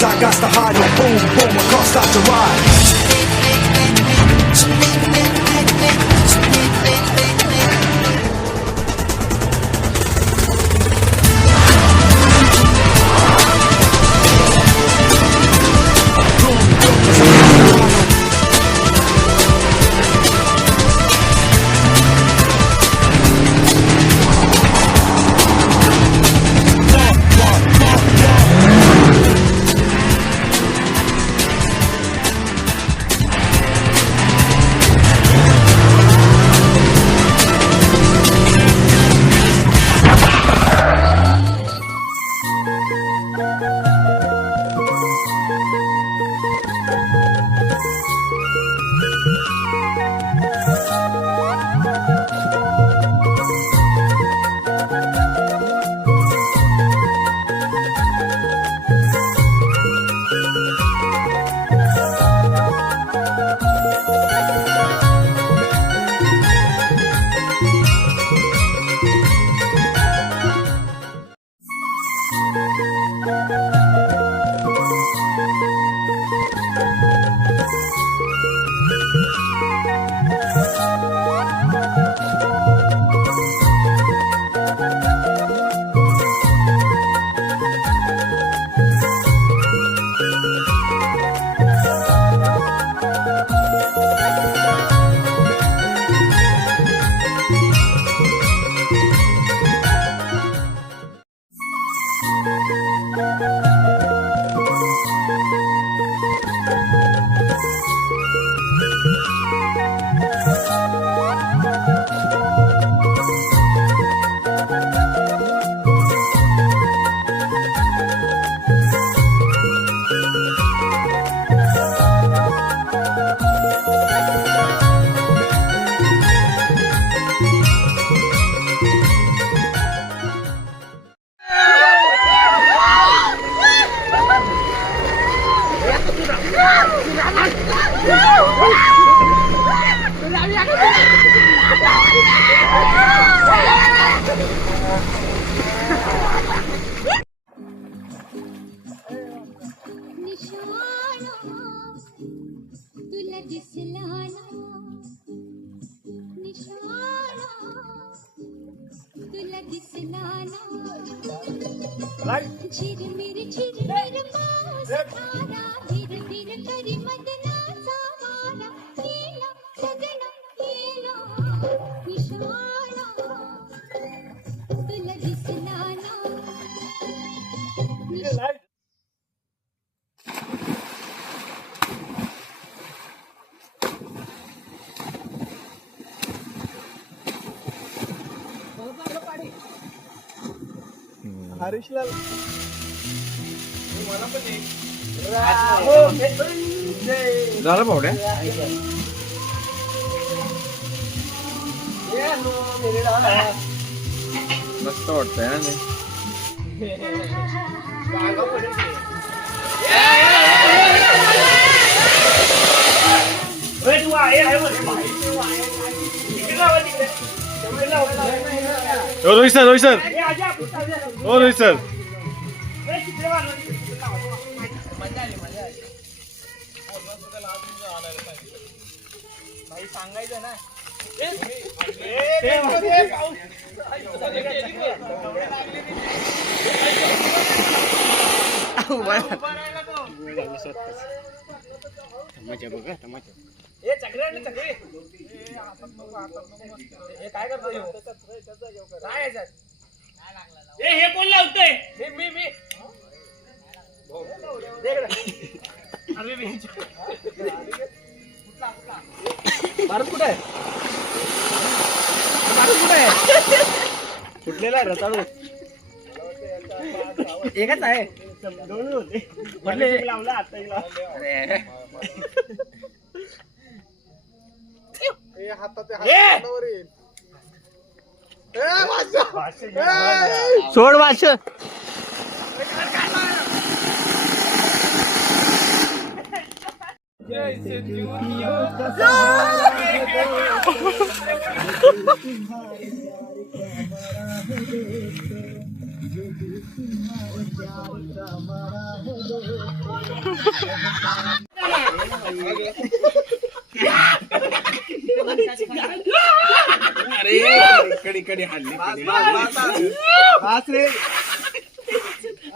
cause I got the hide on boom, boom, my car start to ride. तुला दिसला ना निशाणा तुला दिसला ना झिरमिर पाऊस धारा धीर धीर करी मदनाचा वारा केला सगळा केला निशाणा तुला दिसला ना हरीशलाल झालं पावड्या मस्त वाटतंय ना ते रोहित सर रोहित सर हो रोहित सर सांगायचं ना मजा बघा तमाशा हे चक्री चक्री हे काय करतो काय याच्यात हे कोण लावतोय मी भारत कुठे आहे कुठलेला रताळू एकच आहे दोन होते लावला आता सोड वाच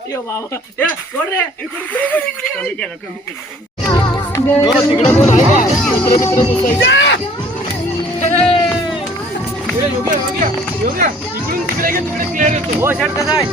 यो बाबा ए कोण रे कमी केलं तिकडे कोण आहे का? मित्र मित्र बोलताय. इकडून तिकडे घे तिकडे क्लिअर येतो हो शर्ट कसा आहे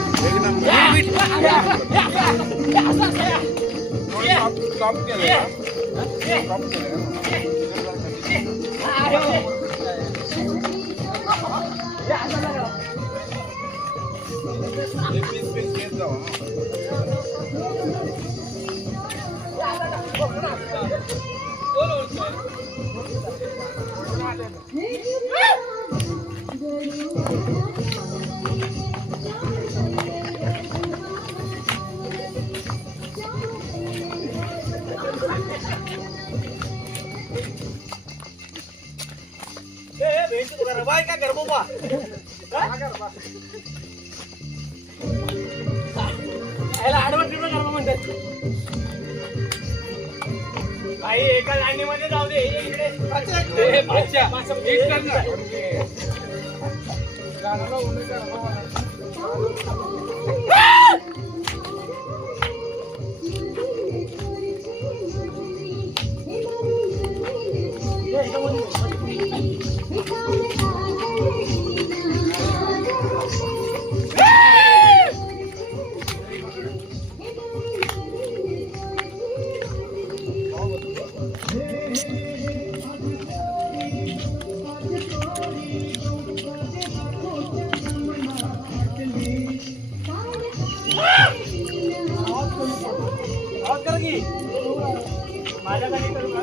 बाय काय कर बाबा याला आडवं तिकडं कर म्हणतात भाई एका लाईनीमध्ये जाऊ दे हे इकडे बादशाह नीट कर ना माझ्याकडे करू का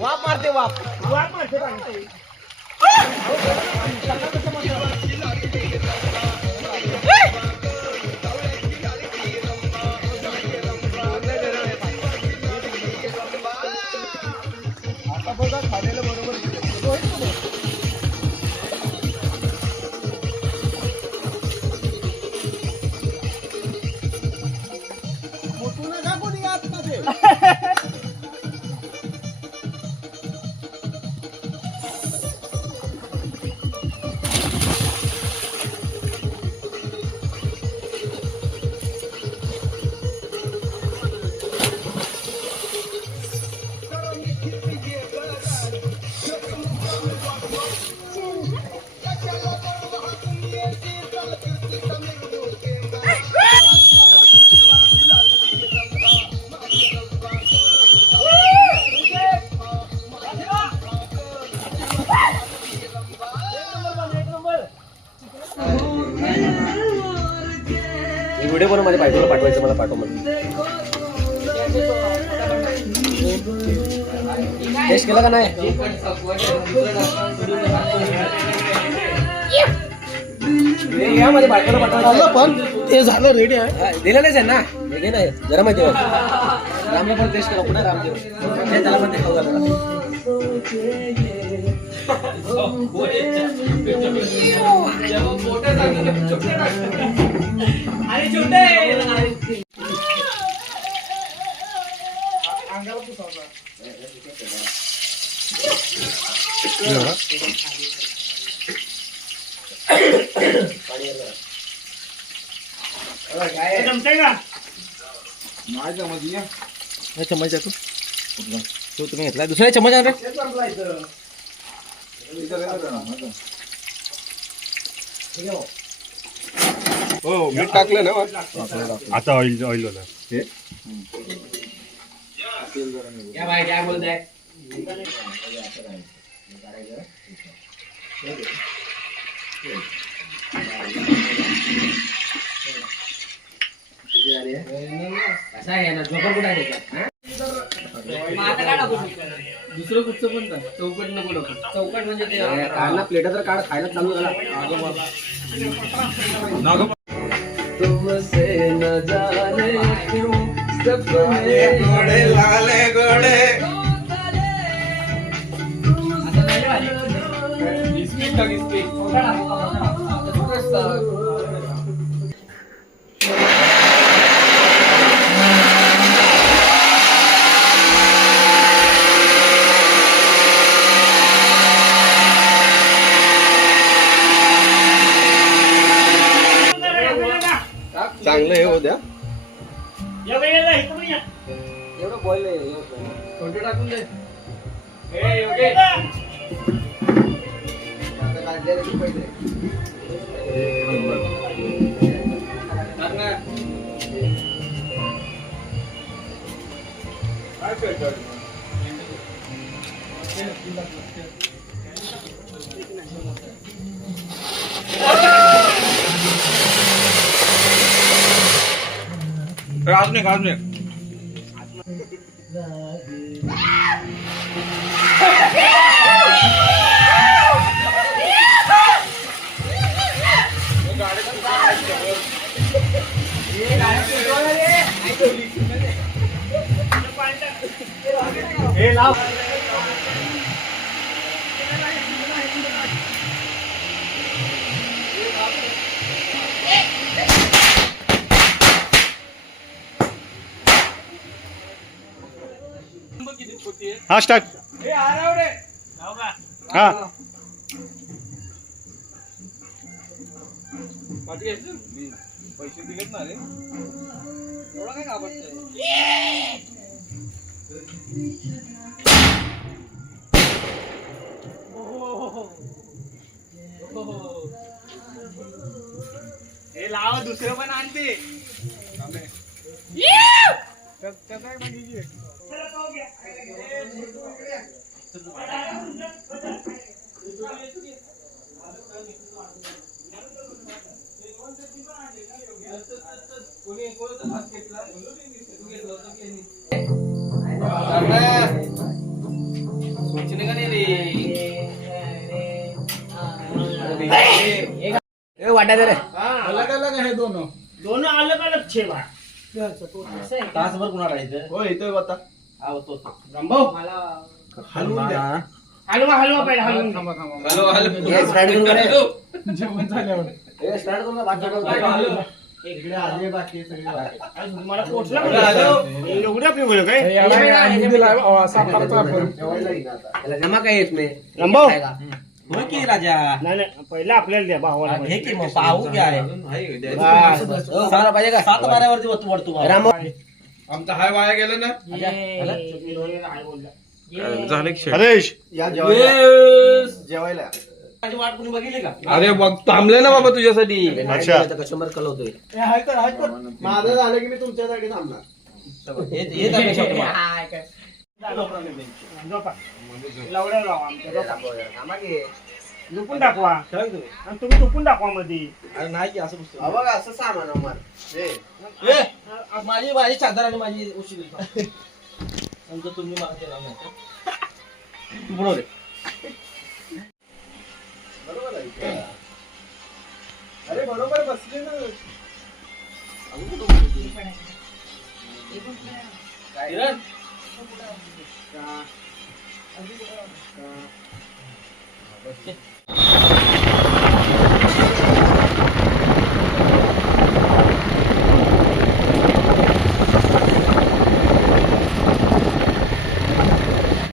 वाप मारते वाप मारते आता बघा खाण्याला बरोबर मोठू नका कोणी आतमध्ये व्हिडिओ बनवून माझ्या बायकोला पाठवायचं मला पाठव म्हणून टेस्ट केला का नाही या माझ्या बायकोला पाठवायचं पण ते झालं रेडी आहे. दिलं नाही ना हे नाही जरा माहिती रामला पण टेस्ट करा पुन्हा रामदेव हे त्याला पण खाऊ घाला अरे छोटे जमतंय का चम्मच द्या तू तुम्ही घेतला दुसरा चम्मच आण रे ठीक आहे हो मीठ टाकलं ना आता ऑइल ऑइल होणार या बाई काय बोलताय कसा आहे ना झोपर कुठं आहे त्याच्यात, दुसरं कुठचं पण नाही. चौकट नको नको. चौकट म्हणजे ते हा? काढला प्लेट तर काढ खायला चालू झाला तुमसे न जाने क्यों सपने गोडे लाले गोडे इस्पीट टाक, इस्पीट. चांगलं हे होत्या या बाई, या, इथं पण या. एवढं बॉईल फोटो टाकून दे. ए, योगेश. टाक ना. अजून एक अजून एक हे लाव. हा स्टार्ट हे आराव रे. लाव का? हा पाठी घ्यायचं? पैसे दिलेत ना रे एवढं काय घाबरतंय? हे लाव, दुसरं पण आणते. वाटायचं रे दोन अलग अलग ठेवा. तासभर कुणाला इथं हो इथं होता हा होतो रंभाऊ, हलवून द्या हलवा हलवा पहिला हलवून. हॅलो हॅलो हे स्टार्ट करून करे जेवण झाल्यावर हे स्टार्ट करून बाकी इकडे आले बाकी सगळे मला पोचला एवढी आपली बोल काय. त्याला जमा काय येत नाही रंभाऊ. होय की राजा नाही नाही, पहिला आपल्याला द्या भावाला. हे की मग पाहू घ्या बस, बस. सारा पाहिजे का 7 बाऱ्यावरती वरतू राम आमचा हाय वाया गेलं ना मी दोन्ही नाही बोलला. झालं की हरेश या जेवायला माझी वाट कोणी बघितली का अरे बघ थांबले ना बाबा तुझ्यासाठी अच्छा. कस्टमर कलवतोय माझं झालं की मी तुमच्यासाठी थांबणार हे अपेक्षा होती मला. हाय काय. झोपा. लवड्या लावा आमच्या, झोपा. झोपून दाखवा आणि तुम्ही झोपून दाखवा मध्ये. अरे नाही की असं पुस्तक बघा असं सामान माझी माझी चादर आणि माझी उशी समजा तुम्ही मागते ना तू बरोबर आहे. बरोबर आहे अरे बरोबर बसले ना किरण का